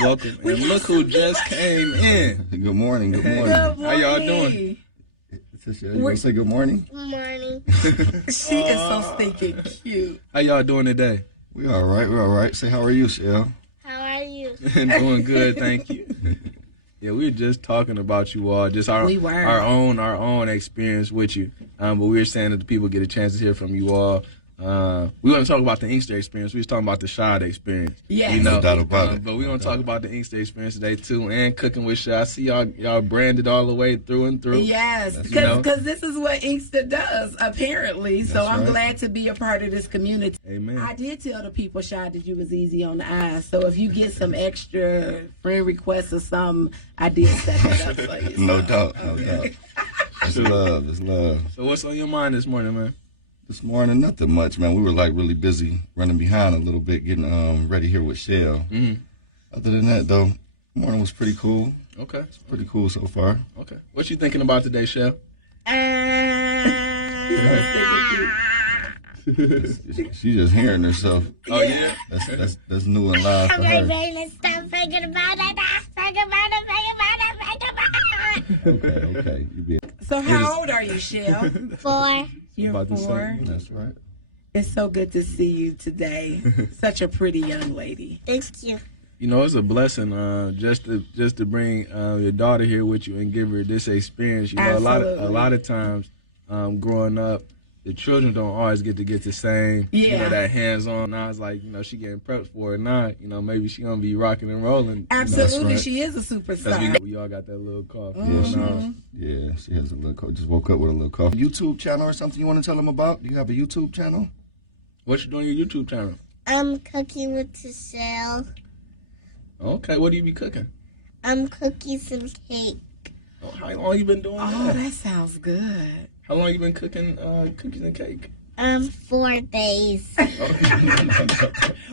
Welcome. And look who just came in. Good morning. Good morning. Good morning. How y'all doing? You want to say good morning? Good morning. She is so stinking cute. How y'all doing today? We all right. We're all right. Say, how are you, Chelle? How are you? Doing good, thank you. Yeah, we were just talking about you all, just our own experience with you. But we were saying that the people get a chance to hear from you all. We want to talk about the Inkster experience. We was talking about the Shad experience. Yes. You know, No doubt about it. But we're going to talk about the Inkster experience today, too, and Cooking with Chelle. I see y'all branded all the way through and through. Yes, because this is what Inkster does, apparently. So I'm glad to be a part of this community. Amen. I did tell the people, Shad, that you was easy on the eyes. So if you get some extra friend requests or something, I did set that up for you. No doubt. It's love. It's love. So what's on your mind this morning, man? This morning, nothing much, man. We were like really busy, running behind a little bit, getting ready here with Chelle. Mm-hmm. Other than that, though, morning was pretty cool. Okay. It's pretty cool so far. Okay. What you thinking about today, Chelle? She's just hearing herself. Oh, yeah? That's new and live for My her. brain is stop thinking about it. Think about it. Okay. You be So how old are you, Chelle? 4. You're About to say, 4. That's right. It's so good to see you today. Such a pretty young lady. Thank you. You know, it's a blessing just to bring your daughter here with you and give her this experience. You know, Absolutely. a lot of times growing up, the children don't always get the same, you know, that hands-on. Now it's like, you know, she getting prepped for it now. You know, maybe she gonna be rocking and rolling. Absolutely, right. she is a Because superstar. we all got that little cough. Yeah, she has a little cough. Just woke up with a little cough. YouTube channel or something you want to tell them about? Do you have a YouTube channel? What you doing on your YouTube channel? I'm cooking with Chelle. Okay, what do you be cooking? I'm cooking some cake. Oh, how long you been doing Oh, that? that sounds good. How long you been cooking cookies and cake? 4 days.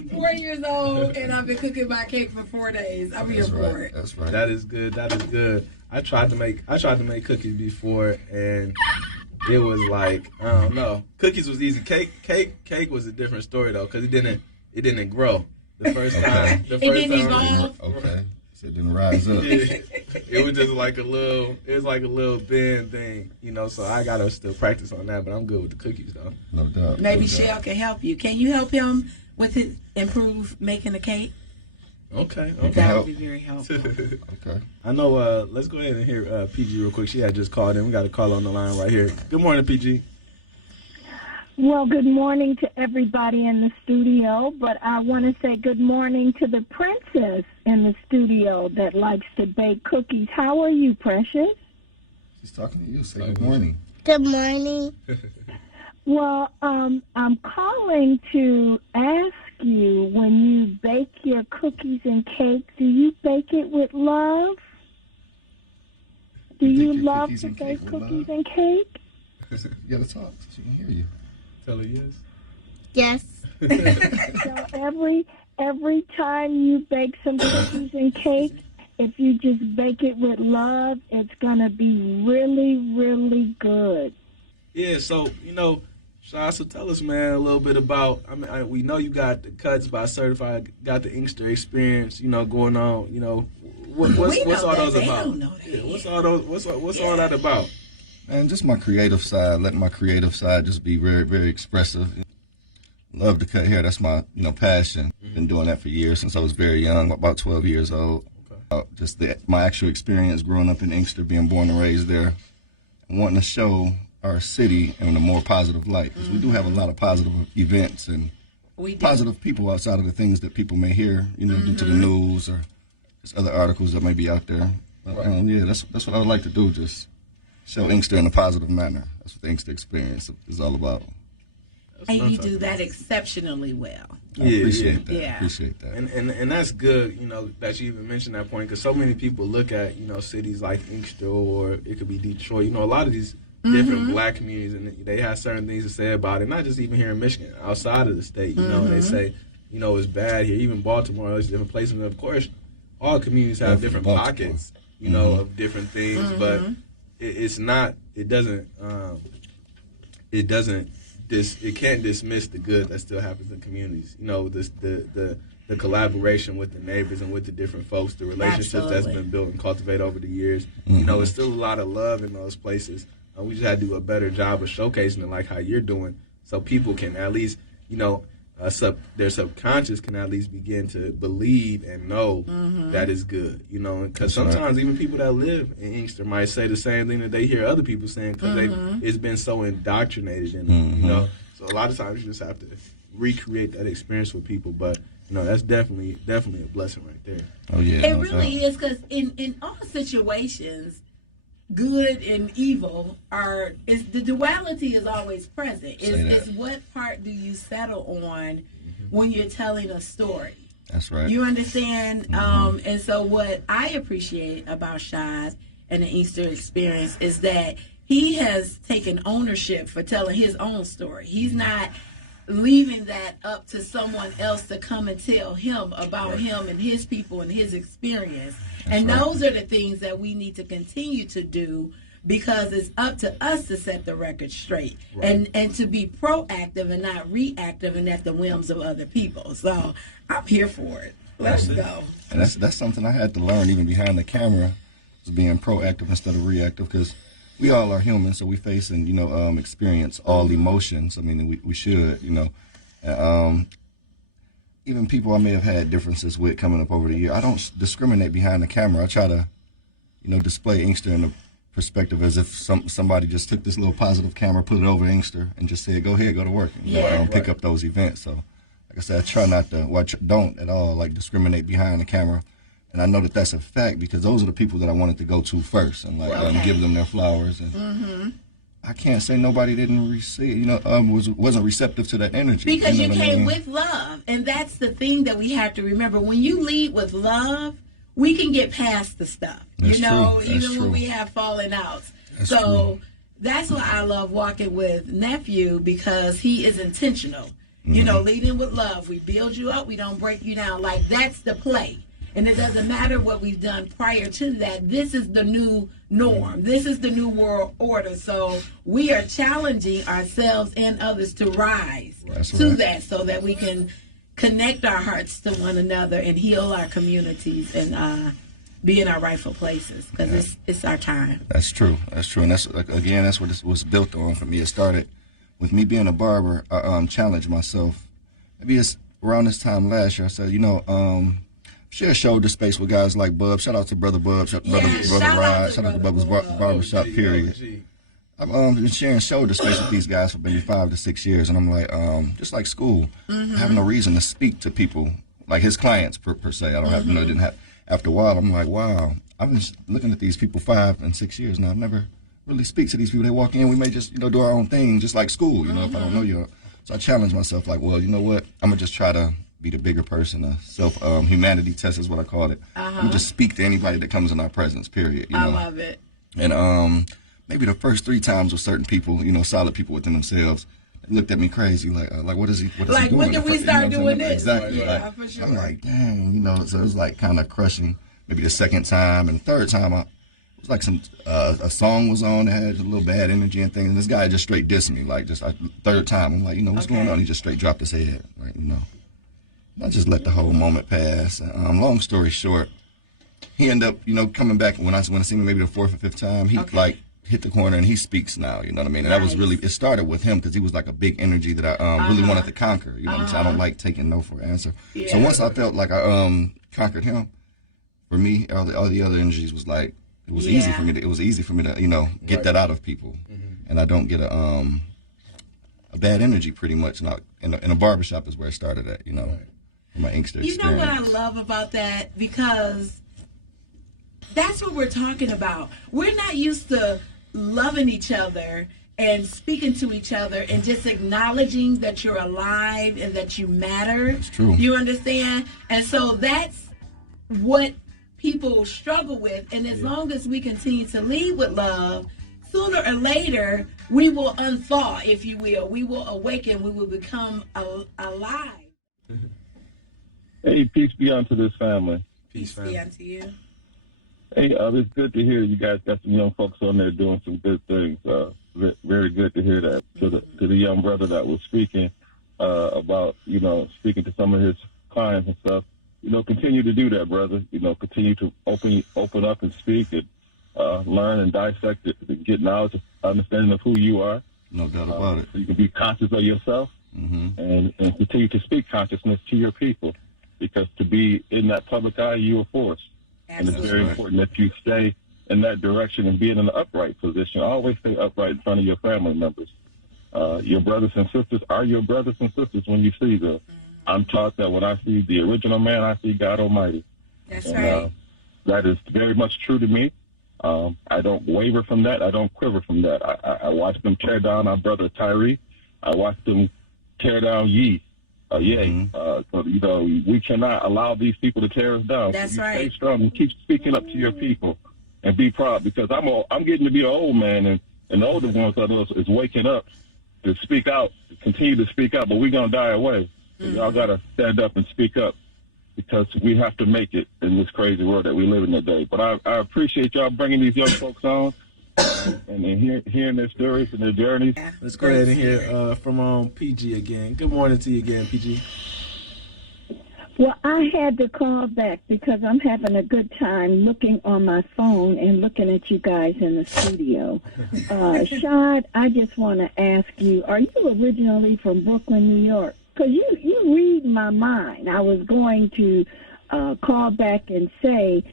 4 years old, and I've been cooking my cake for 4 days. I'm here for it. That's right. That is good. That is good. I tried to make cookies before, and it was like, I don't know. Cookies was easy. Cake was a different story though, because it didn't grow the first time. It didn't evolve. Okay. So it didn't rise up. Yeah. It was just like a little bend thing, you know. So I gotta still practice on that, but I'm good with the cookies though. No doubt. Maybe no doubt. Chelle can help you. Can you help him with his improve making a cake? Okay. That would be very helpful. Okay. I know. Let's go ahead and hear PG real quick. She had just called in. We got a call on the line right here. Good morning, PG. Well, good morning to everybody in the studio, but I want to say good morning to the princess in the studio that likes to bake cookies. How are you, Precious? She's talking to you. Say good morning. Good morning. Well, I'm calling to ask you, when you bake your cookies and cake, do you bake it with love? Do you your love cookies to and bake cake with cookies love? and cake? You gotta talk so she can hear you. Tell her yes. Yes. So every time you bake some cookies and cake, if you just bake it with love, it's gonna be really, really good. Yeah. So you know, Shah, so tell us, man, a little bit about. I mean, we know you got the Cuttz By Certified, got the Inkster experience, you know, going on. You know, what's all those about? Yeah, what's all those? What's all that about? And just my creative side, letting my creative side just be very, very expressive. Love to cut hair. That's my, passion. Been doing that for years, since I was very young, about 12 years old. Okay. Just my actual experience growing up in Inkster, being born and raised there, and wanting to show our city in a more positive light. Because we do have a lot of positive events and positive people outside of the things that people may hear, due to the news or just other articles that may be out there. But, yeah, that's what I would like to do, just show Inkster in a positive manner. That's what the Inkster experience is all about. And you do that exceptionally well. I appreciate that. Yeah. Appreciate that. And that's good, that you even mentioned that point, because so many people look at, cities like Inkster, or it could be Detroit, a lot of these different black communities, and they have certain things to say about it, not just even here in Michigan, outside of the state, they say, it's bad here, even Baltimore, there's different places, and of course, all communities have different pockets, of different things, but it can't dismiss the good that still happens in communities. The the collaboration with the neighbors and with the different folks, the relationships that's been built and cultivated over the years. You know, it's still a lot of love in those places. We just had to do a better job of showcasing it, like how you're doing, so people can at least, you know, their subconscious can at least begin to believe and know that it's good, you know, because sometimes even people that live in Inkster might say the same thing that they hear other people saying because it's been so indoctrinated in them, you know. So a lot of times you just have to recreate that experience with people, but you know, that's definitely a blessing right there. Oh yeah, it really is, because in all situations, good and evil the duality is always present. It's what part do you settle on when you're telling a story? That's right. You understand? And so what I appreciate about Shad and the Inkster experience is that he has taken ownership for telling his own story. He's not leaving that up to someone else to come and tell him about him and his people and his experience. And those are the things that we need to continue to do, because it's up to us to set the record straight and to be proactive and not reactive and at the whims of other people. So I'm here for it. Let's go. And that's something I had to learn even behind the camera, is being proactive instead of reactive, because we all are human, so we face and, you know, experience all emotions. I mean, we should, you know. Even people I may have had differences with coming up over the year, I don't discriminate behind the camera. I try to, you know, display Inkster in the perspective as if somebody just took this little positive camera, put it over Inkster, and just said, go ahead, go to work, and pick up those events. So, like I said, I try not to, don't at all, like, discriminate behind the camera. And I know that that's a fact, because those are the people that I wanted to go to first and, like, give them their flowers. And I can't say nobody didn't receive, you know, wasn't receptive to that energy. Because you know you came with love. And that's the thing that we have to remember. When you lead with love, we can get past the stuff. That's you know, true. even when we have fallen outs. That's true. That's why I love walking with Nephew, because he is intentional. You know, leading with love. We build you up. We don't break you down. Like, that's the play. And it doesn't matter what we've done prior to that. This is the new norm. This is the new world order. So we are challenging ourselves and others to rise that, so that we can connect our hearts to one another and heal our communities and be in our rightful places, because it's our time. That's true. That's true. And that's, again, that's what this was built on for me. It started with me being a barber. I challenged myself. Maybe it's around this time last year. I said, you know, share shoulder space with guys like Bub. Shout out to Brother Bub, Brother Rod. Shout out to Bubba's Barbershop, period. I've been sharing shoulder space with these guys for maybe 5 to 6 years, and I'm like, just like school, I have no reason to speak to people, like his clients per se. I don't have, didn't have. After a while, I'm like, wow, I've been looking at these people 5 and 6 years now. I've never really speak to these people. They walk in, we may just, you know, do our own thing, just like school, you know, if I don't know you. So I challenge myself, like, well, you know what, I'm going to just try to be the bigger person, humanity test is what I call it. I'm gonna just speak to anybody that comes in our presence, period. You know? I love it. And maybe the first 3 times with certain people, you know, solid people within themselves, they looked at me crazy, like what is he doing? Like, when did we start doing this? Exactly. Yeah, like, for sure. I'm like, dang, you know, so it was like kind of crushing. Maybe the second time, and third time, it was like some a song was on that had a little bad energy and things, and this guy just straight dissed me, like, just third time. I'm like, you know, what's going on? He just straight dropped his head, right, you know. I just let the whole moment pass. Long story short, he ended up, you know, coming back when I seen him maybe the 4th or 5th time. He like hit the corner and he speaks now. You know what I mean? And that was really, it started with him because he was like a big energy that I really wanted to conquer. You know what I'm saying? I don't like taking no for an answer. Yeah. So once I felt like I conquered him, for me, all the other energies was like, it was easy for me to, you know, get that out of people, and I don't get a bad energy pretty much. Now in a barbershop is where it started at. You know. My Inkster experience. You know what I love about that? Because that's what we're talking about. We're not used to loving each other and speaking to each other and just acknowledging that you're alive and that you matter. That's true. You understand? And so that's what people struggle with. And as long as we continue to lead with love, sooner or later, we will unthaw, if you will. We will awaken. We will become alive. Hey, peace be unto this family. Peace be unto you. Hey, it's good to hear you guys got some young folks on there doing some good things. Very good to hear that. To the young brother that was speaking about, you know, speaking to some of his clients and stuff, continue to do that, brother. Continue to open up and speak and learn and dissect it, get knowledge, understanding of who you are. No doubt about it. So you can be conscious of yourself and continue to speak consciousness to your people, because to be in that public eye, you are forced. And it's very important that you stay in that direction and be in an upright position. Always stay upright in front of your family members. Your brothers and sisters are your brothers and sisters when you see them. I'm taught that when I see the original man, I see God Almighty. That's right. That is very much true to me. I don't waver from that. I don't quiver from that. I watched them tear down our brother Tyree. I watched them tear down Yee. So, we cannot allow these people to tear us down. That's so right. Stay strong and keep speaking up to your people and be proud, because I'm getting to be an old man, and the older ones of us is waking up to speak out, to continue to speak out, but we're going to die away. So y'all got to stand up and speak up, because we have to make it in this crazy world that we live in today. But I appreciate y'all bringing these young folks on and hearing their stories and their journeys. Let's go ahead and hear from PG again. Good morning to you again, PG. Well, I had to call back because I'm having a good time looking on my phone and looking at you guys in the studio. Shad, I just want to ask you, are you originally from Brooklyn, New York? Because you read my mind. I was going to call back and say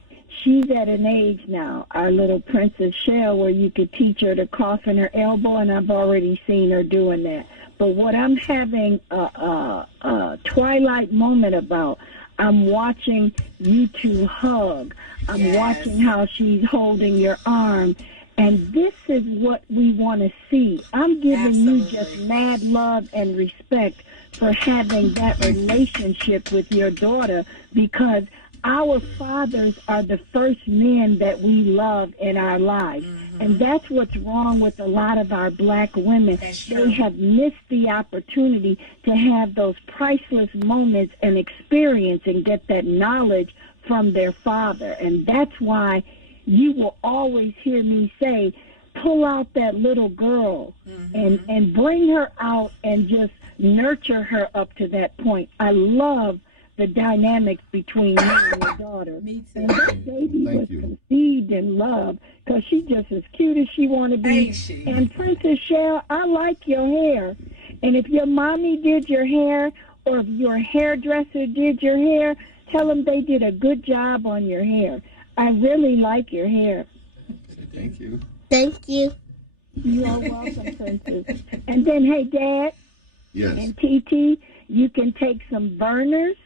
she's at an age now, our little Princess Chelle, where you could teach her to cough in her elbow, and I've already seen her doing that. But what I'm having a twilight moment about, I'm watching you two hug. I'm watching how she's holding your arm. And this is what we want to see. I'm giving you just mad love and respect for having that relationship with your daughter, because our fathers are the first men that we love in our lives. And that's what's wrong with a lot of our black women. They have missed the opportunity to have those priceless moments and experience and get that knowledge from their father. And that's why you will always hear me say, pull out that little girl and bring her out and just nurture her up to that point. I love the dynamics between you and your daughter. Me too. And that baby was conceived in love, because she's just as cute as she want to be. Ain't she? And Princess Chelle, I like your hair. And if your mommy did your hair, or if your hairdresser did your hair, tell them they did a good job on your hair. I really like your hair. Thank you. Thank you. You are welcome, Princess. And then, hey, Dad and TT, you can take some burners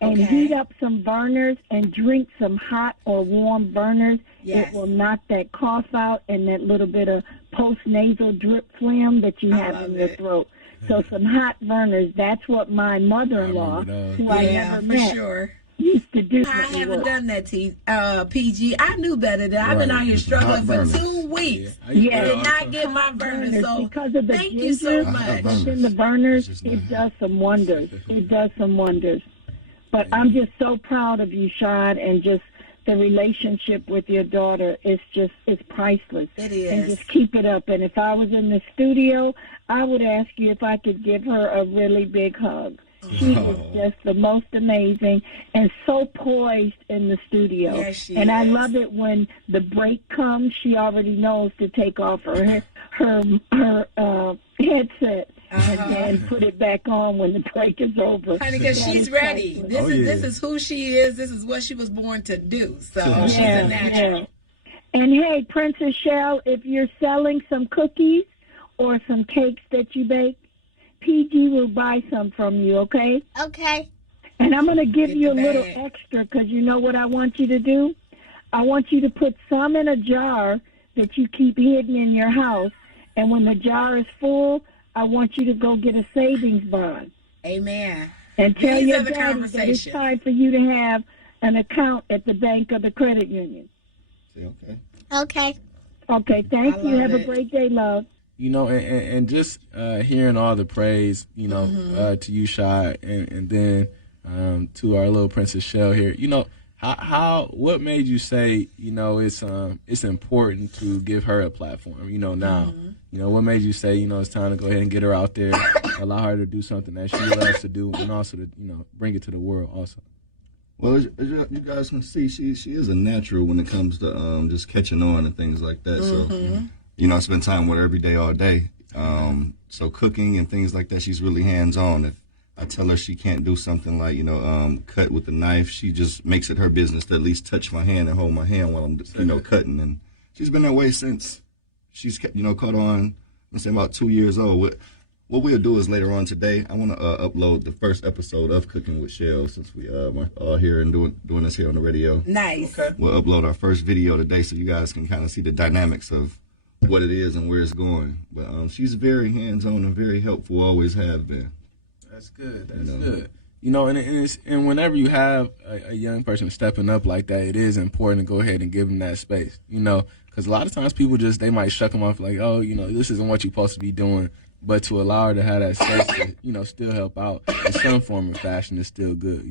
and heat up some burners and drink some hot or warm burners. Yes. It will knock that cough out and that little bit of post-nasal drip phlegm that you have in your throat. So some hot burners, that's what my mother-in-law, who I never met, used to do. I haven't done that, PG. I knew better than I've been out here struggling for 2 weeks. I did not get my burners. So because of the thank you so much. In the burners, it does some wonders. It does some wonders. But I'm just so proud of you, Shad, and just the relationship with your daughter is priceless. It is. And just keep it up. And if I was in the studio, I would ask you if I could give her a really big hug. She is just the most amazing and so poised in the studio. Yes, she and is. I love it when the break comes. She already knows to take off her headset and put it back on when the break is over. Honey, because she's ready. This is who she is. This is what she was born to do. So she's a natural. And hey, Princess Chelle, if you're selling some cookies or some cakes that you bake, PG will buy some from you, okay? Okay. And I'm going to give you a little extra, because you know what I want you to do? I want you to put some in a jar that you keep hidden in your house. And when the jar is full, I want you to go get a savings bond. Amen. And tell your daddy that it's time for you to have an account at the bank or the credit union. Okay. Okay. Okay, thank you. Have a great day, love. You know, and just hearing all the praise, you know, to you, Shad, and then to our little Princess Chelle here. You know, what made you say, you know, it's important to give her a platform, you know, now? You know, what made you say, you know, it's time to go ahead and get her out there allow her to do something that she loves to do, and also to bring it to the world also. Well, as you guys can see, she is a natural when it comes to just catching on and things like that. So, I spend time with her every day, all day. So cooking and things like that, she's really hands-on. If I tell her she can't do something like, cut with a knife, she just makes it her business to at least touch my hand and hold my hand while I'm, cutting. And she's been that way since she's, caught on, let's say about 2 years old. What we'll do is later on today, I want to upload the first episode of Cooking with Chelle, since we are all here and doing this here on the radio. Nice. Okay. We'll upload our first video today so you guys can kind of see the dynamics of what it is and where it's going. But she's very hands-on and very helpful, always have been. That's good. That's good. And whenever you have a young person stepping up like that, it is important to go ahead and give them that space, because a lot of times people they might shuck them off like, oh, this isn't what you're supposed to be doing. But to allow her to have that space to, still help out in some form of fashion is still good,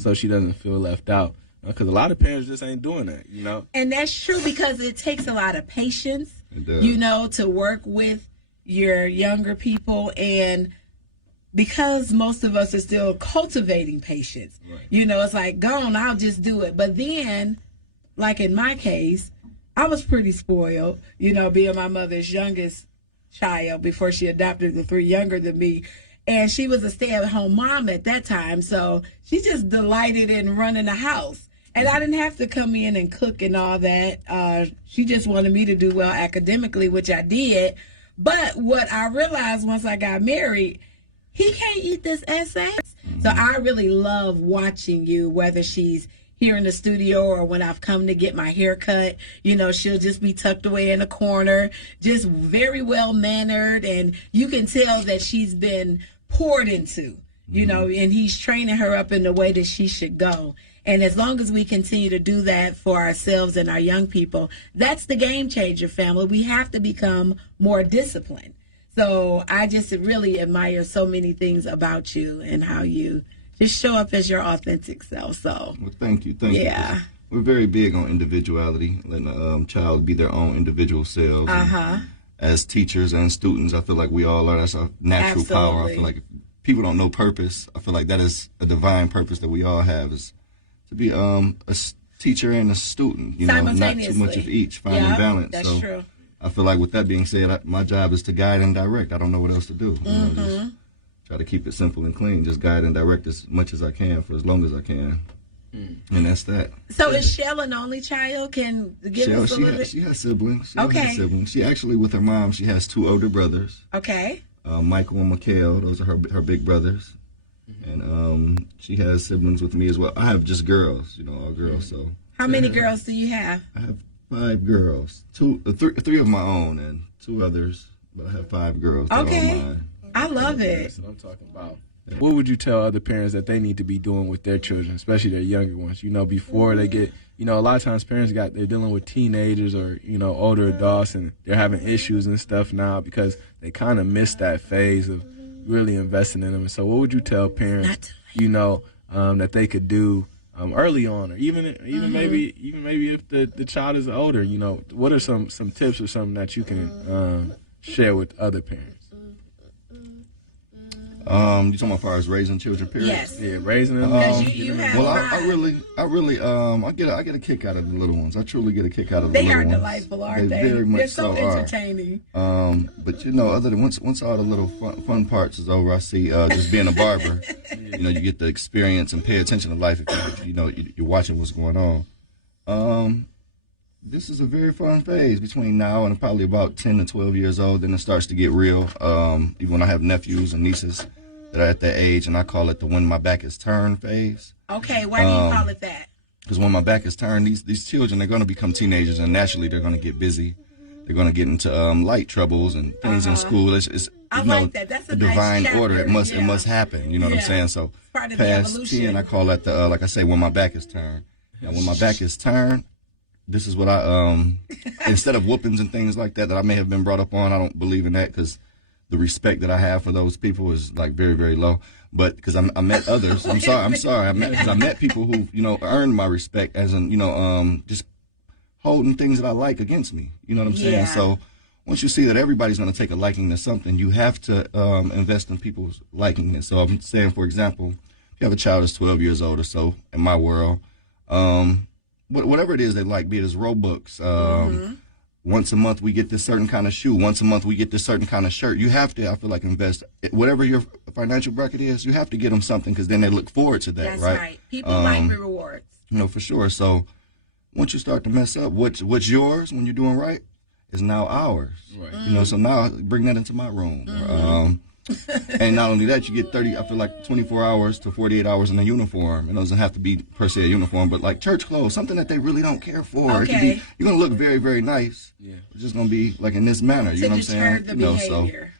so she doesn't feel left out. Because a lot of parents just ain't doing that, And that's true, because it takes a lot of patience, to work with your younger people. And because most of us are still cultivating patience, right. It's like, go on, I'll just do it. But then, like in my case, I was pretty spoiled, being my mother's youngest child before she adopted the 3 younger than me. And she was a stay-at-home mom at that time, so she just delighted in running the house. And I didn't have to come in and cook and all that. She just wanted me to do well academically, which I did. But what I realized once I got married, he can't eat this essay. So I really love watching you, whether she's here in the studio or when I've come to get my hair cut, she'll just be tucked away in a corner, just very well mannered. And you can tell that she's been poured into, and he's training her up in the way that she should go. And as long as we continue to do that for ourselves and our young people, that's the game changer, family. We have to become more disciplined. So I just really admire so many things about you and how you just show up as your authentic self. So, well, thank you. Yeah. We're very big on individuality, letting a child be their own individual selves. As teachers and students, I feel like we all are. That's our natural power. I feel like if people don't know purpose, I feel like that is a divine purpose that we all have, is to be a teacher and a student, not too much of each, finding balance. That's true. I feel like with that being said, my job is to guide and direct. I don't know what else to do. Just try to keep it simple and clean. Just guide and direct as much as I can for as long as I can. And that's that. So is Chelle an only child? Can give Chelle, us a little bit? She has siblings. She actually, with her mom, she has 2 older brothers. Okay. Michael and Mikhail, those are her big brothers. And she has siblings with me as well. I have just girls, all girls. So how many girls do you have? I have 5 girls. 3 of my own and 2 others, but I have 5 girls. Okay. I love it. That's what I'm talking about. What would you tell other parents that they need to be doing with their children, especially their younger ones, before they get, a lot of times parents they're dealing with teenagers or, older adults, and they're having issues and stuff now because they kind of missed that phase of really investing in them. And so what would you tell parents, that they could do early on, or even maybe if the child is older, what are some tips or something that you can share with other parents? You talking about as far as raising children, period? Yes. Yeah, raising them. You have well, I get a kick out of the little ones. I truly get a kick out of the little ones. They are delightful, aren't they? Very much They're so are. entertaining. But other than once all the little fun parts is over, I see just being a barber. You get the experience and pay attention to life. If you're watching what's going on. This is a very fun phase between now and probably about 10 to 12 years old. Then it starts to get real. Even when I have nephews and nieces that are at that age, and I call it the when my back is turned phase. Okay, why do you call it that? Because when my back is turned, these children, they're going to become teenagers, and naturally they're going to get busy. They're going to get into light troubles and things in school. It's I like that. That's a divine nice order. chapter. It must happen. You know what I'm saying? So part of the past evolution. 10, I call that the like I say, when my back is turned. Now, when my back is turned, this is what I instead of whoopings and things like that I may have been brought up on. I don't believe in that, because the respect that I have for those people is like very, very low. But because I met others, I'm sorry. I met people who earned my respect, as in just holding things that I like against me. You know what I'm saying? Yeah. So once you see that everybody's going to take a liking to something, you have to invest in people's liking it. So I'm saying, for example, if you have a child that's 12 years old or so, in my world, whatever it is they like, be it as Robux, once a month we get this certain kind of shoe, once a month we get this certain kind of shirt. You have to, I feel like, invest, whatever your financial bracket is, you have to get them something because then they look forward to that, That's right? right. People like rewards. You know, for sure. So once you start to mess up, what's yours when you're doing right is now ours. Right. You know, so now bring that into my room. And not only that, you get 24 hours to 48 hours in a uniform. It doesn't have to be per se a uniform, but like church clothes, something that they really don't care for. Okay. You're going to look very, very nice. Yeah. It's just going to be like in this manner. You know what I'm saying? The You know, behavior.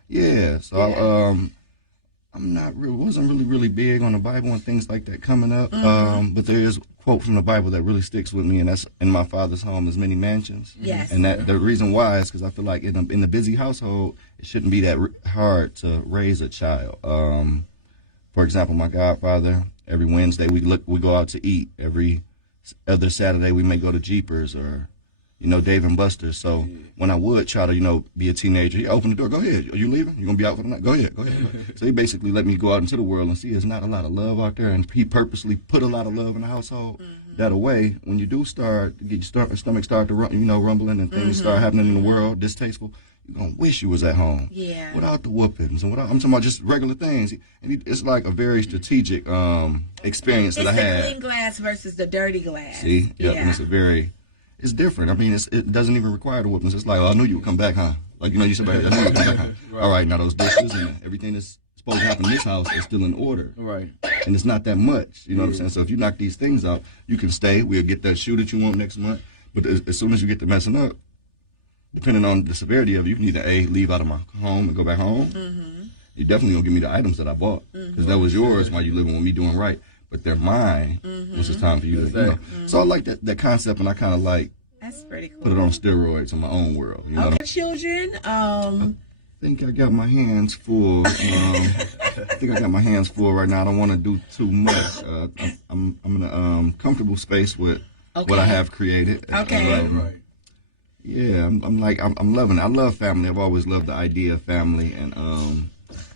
wasn't really big on the Bible and things like that coming up. But there is a quote from the Bible that really sticks with me, and that's, in my Father's home is many mansions. Yes. And that the reason why is because I feel like in the busy household, it shouldn't be that hard to raise a child. For example, my godfather, every Wednesday we go out to eat. Every other Saturday we may go to Jeepers or, you know, Dave and Buster's. So when I would try to, you know, be a teenager, he opened the door, go ahead. Are you leaving? You going to be out for the night? Go ahead. So he basically let me go out into the world and see there's not a lot of love out there. And he purposely put a lot of love in the household. That away, when you do start, your stomach start to rumbling and things start happening in the world, distasteful, you're going to wish you was at home. Yeah. Without the whoopings. And I'm talking about just regular things. And it's like a very strategic experience that I had. It's the clean glass versus the dirty glass. See? Yep. Yeah. And it's different. I mean, it doesn't even require the whoopings. It's like, oh, I knew you would come back, huh? Like, you know, I knew you would come back, huh? All right, now those dishes and everything that's supposed to happen in this house is still in order. Right. And it's not that much, you know what I'm saying? So if you knock these things out, you can stay. We'll get that shoe that you want next month. But as soon as you get to messing up, depending on the severity of it, you can either leave out of my home and go back home. You definitely gonna give me the items that I bought because that was yours while you living with me doing right. But they're mine once it's time for you to, you know. So I like that concept, and I kind of like That's pretty cool. put it on steroids in my own world. You know what I'm Children, I think I got my hands full. Right now. I don't want to do too much. I'm in a comfortable space with what I have created. Okay. Right. Yeah, I'm loving it. I love family. I've always loved the idea of family, and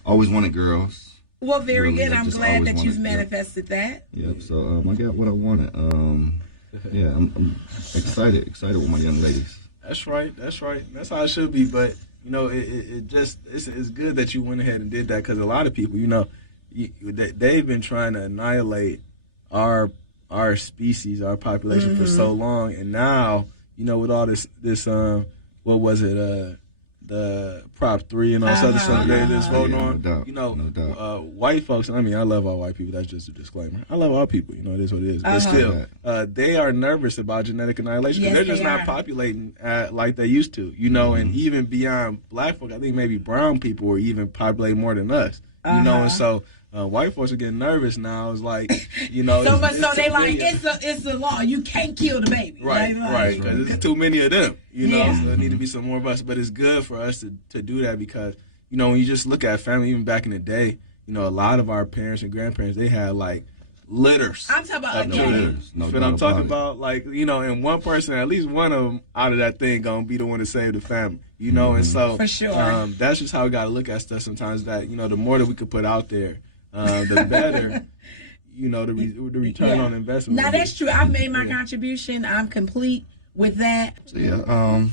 always wanted girls. well, very Really, good. I I'm just glad always that you've wanted- yep. manifested that. Yep. So I got what I wanted. Yeah, I'm excited with my young ladies. That's right. That's how it should be. But you know, it's good that you went ahead and did that because a lot of people, you know, they've been trying to annihilate our species, our population for so long, and now, you know, with all this what was it, the Prop 3 and all this other stuff they're just voting on. No doubt, You know, no doubt. white folks, I mean, I love all white people. That's just a disclaimer. I love all people. You know, it is what it is. But still, they are nervous about genetic annihilation because Yes, they're just they not are. populating like they used to. You know, and even beyond black folk, I think maybe brown people are even populating more than us. You know, and so white folks are getting nervous now. It's like, you know. So it's they too like many. it's a law. You can't kill the baby. Right, Like, because there's too many of them, you know, Yeah. so there need to be some more of us. But it's good for us to do that because, you know, when you just look at family, even back in the day, you know, a lot of our parents and grandparents, they had, like, litters. I'm talking about of a No, gang. it children. is. No But doubt I'm talking about it. about, like, you know, and one person, at least one of them out of that thing gonna be the one to save the family, you know, and so For sure. that's just how we gotta look at stuff sometimes. That, you know, the more that we could put out there, the better. You know, the return on investment. Now will be. that's true. I've made my Yeah. contribution. I'm complete with that. So yeah, I'm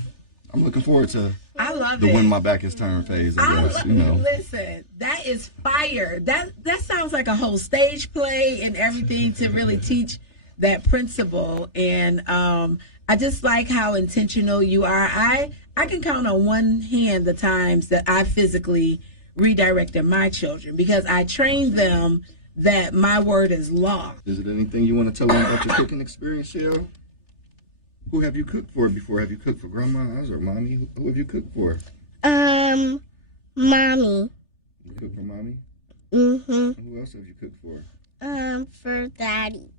looking forward to I love the it. when my back is turned phase. I guess, you know. Listen, that is fire. That sounds like a whole stage play and everything to really teach that principle. And I just like how intentional you are. I can count on one hand the times that I physically redirected my children because I trained them that my word is law. Is it anything you want to tell them about your cooking experience, Chelle? Who have you cooked for before? Have you cooked for grandmas or mommy? Who have you cooked for? Mommy. You cooked for mommy? Mm-hmm. And who else have you cooked for? For daddy.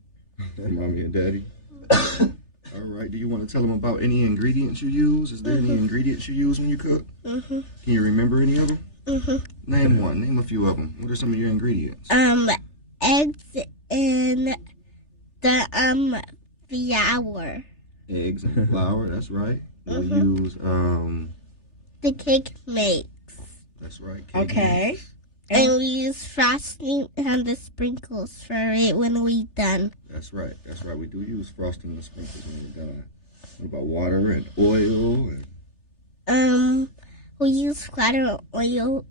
Mommy and daddy. All right. Do you want to tell them about any ingredients you use? Is there any ingredients you use when you cook? Mm-hmm. Can you remember any of them? Mm-hmm. Name one. Name a few of them. What are some of your ingredients? Eggs in the flour. Eggs and flour. That's right. We'll use The the cake makes. That's right. Cake Okay. mix. And we use frosting and the sprinkles for it when we done. That's right. That's right. We do use frosting and sprinkles when we're done. What about water and oil? And We use water oil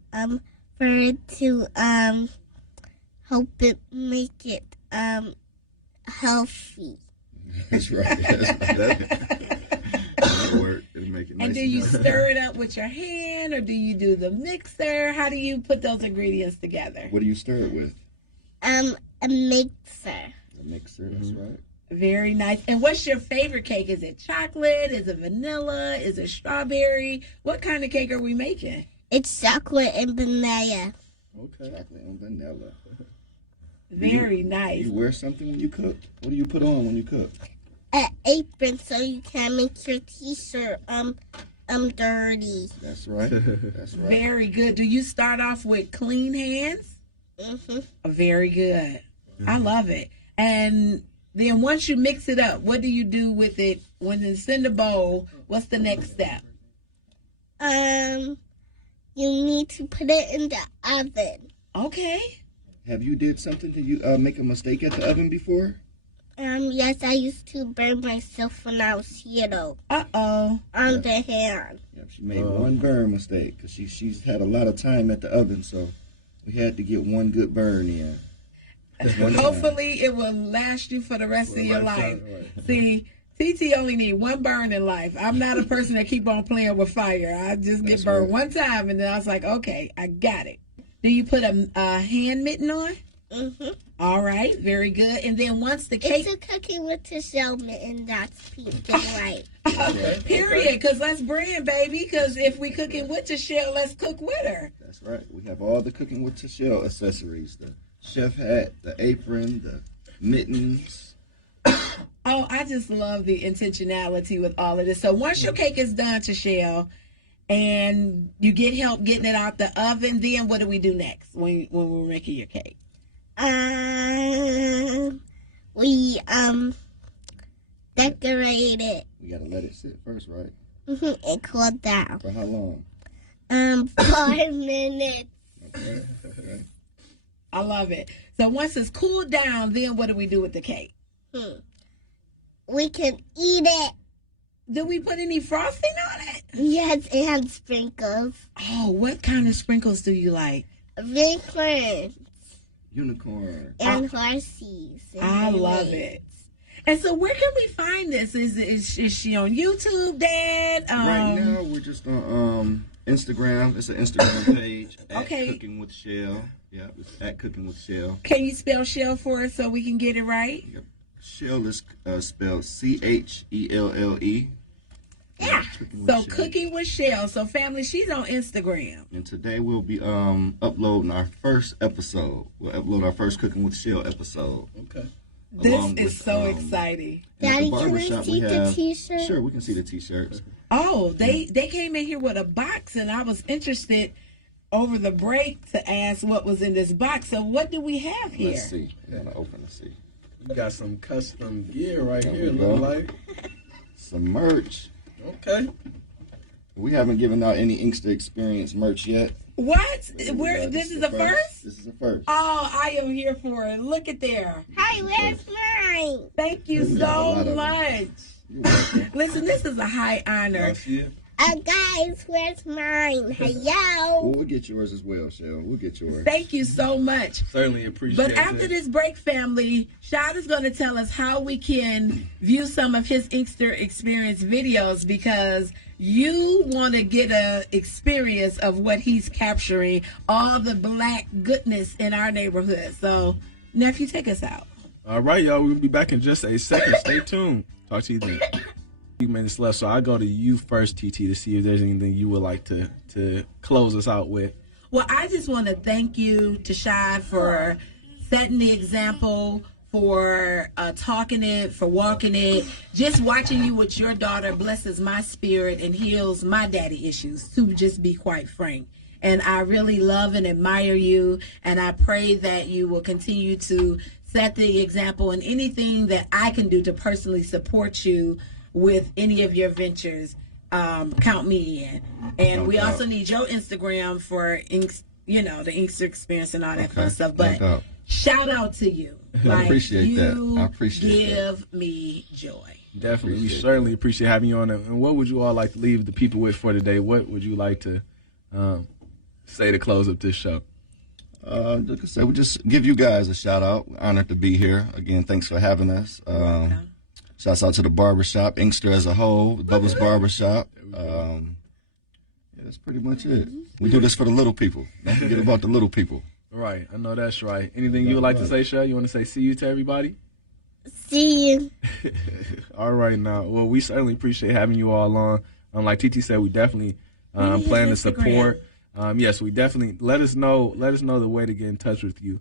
for it to help it make it healthy. that's right. That'll work. It'll make it nice. And do you healthy. stir it up with your hand, or do you do the mixer? How do you put those ingredients together? What do you stir it with? A mixer. A mixer. That's right. Very nice. And what's your favorite cake? Is it chocolate? Is it vanilla? Is it strawberry? What kind of cake are we making? It's chocolate and vanilla. Okay. Chocolate and vanilla. Very Do nice. you wear something when you cook? What do you put on when you cook? An apron so you can make your t-shirt dirty. That's right. That's right. Very good. Do you start off with clean hands? Very good. I love it. And then once you mix it up, what do you do with it when it's in the bowl? What's the next step? You need to put it in the oven. Okay. Have you did something? Did you make a mistake at the oven before? Yes, I used to burn myself when I was little Uh-oh. on the hand. Yep, she made one burn mistake because she's had a lot of time at the oven, so we had to get one good burn in. Just one time. Hopefully it will last you for the rest of your life. See, TT only need one burn in life. I'm not a person that keep on playing with fire. I just get burned one time, and then I was like, okay, I got it. Do you put a hand mitten on? All right, very good. And then once the cake... It's a cooking with the shell mitten that's pink and white. Period, because let's brand, baby, because if we cooking with the shell, let's cook with her. That's right. We have all the cooking with Chelle accessories. The chef hat, the apron, the mittens. Oh, I just love the intentionality with all of this. So once your cake is done, Chelle, and you get help getting it out the oven, then what do we do next when we're making your cake? We decorate it. We gotta let it sit first, right? And cool down. For how long? 5 minutes. Okay. I love it. So once it's cooled down, then what do we do with the cake? We can eat it. Do we put any frosting on it? Yes, and sprinkles. Oh, what kind of sprinkles do you like? Unicorns Unicorn. and horses. I love it. And so where can we find this? Is she on YouTube, Dad? Right now, we're just on Instagram. It's an Instagram page. Okay. At Cooking with Chelle. Yeah, it's at Cooking with Chelle. Can you spell Chelle for us so we can get it right? Yep. Chelle is spelled Chelle. Yeah. So Cooking with Chelle. So family, she's on Instagram. And today we'll be uploading our first episode. We'll upload our first Cooking with Chelle episode. Okay. This is so exciting. Daddy, can I see the t-shirt? Sure, we can see the t-shirts. Oh, they came in here with a box, and I was interested over the break to ask what was in this box. So what do we have here? Let's see. We gotta open and see. You got some custom gear right There here, we look go. like. Some merch. Okay. We haven't given out any Inkster Experience merch yet. What? Yeah, This is the first? This is the first. Oh, I am here for it. Look at there. Hi, where's mine? Thank you We got a so lot of them. much. You're welcome. Listen, this is a high honor. Y'all see it? Guys, where's mine? Hello. Well, we'll get yours as well, Chelle. We'll get yours. Thank you so much. Certainly appreciate But it. after this break, family, Shad is going to tell us how we can view some of his Inkster Experience videos, because you want to get a experience of what he's capturing, all the black goodness in our neighborhood. So, nephew, take us out. All right, y'all. We'll be back in just a second. Stay tuned. Talk to you then. Few minutes left, so I go to you first, TT, to see if there's anything you would like to close us out with. Well, I just want to thank you, Tashad, for setting the example, for talking it, for walking it. Just watching you with your daughter blesses my spirit and heals my daddy issues, to just be quite frank. And I really love and admire you, and I pray that you will continue to set the example in anything that I can do to personally support you with any of your ventures. count me in. And we also need your Instagram for the Inkster experience and all that fun stuff. But shout out to you. I appreciate that. I appreciate give me joy. Definitely. We certainly appreciate having you on. And what would you all like to leave the people with for today? What would you like to say to close up this show? Like I said, we just give you guys a shout out. Honored to be here. Again, thanks for having us. Shouts out to the barbershop, Inkster as a whole, Bubba's Barbershop. That's pretty much it. We do this for the little people. Don't forget about the little people. Right. I know that's right. Anything you would like to say, Chelle? You want to say see you to everybody? See you. All right, now. Well, we certainly appreciate having you all on. Like TT said, we definitely plan to support. Yes, we definitely let us know the way to get in touch with you.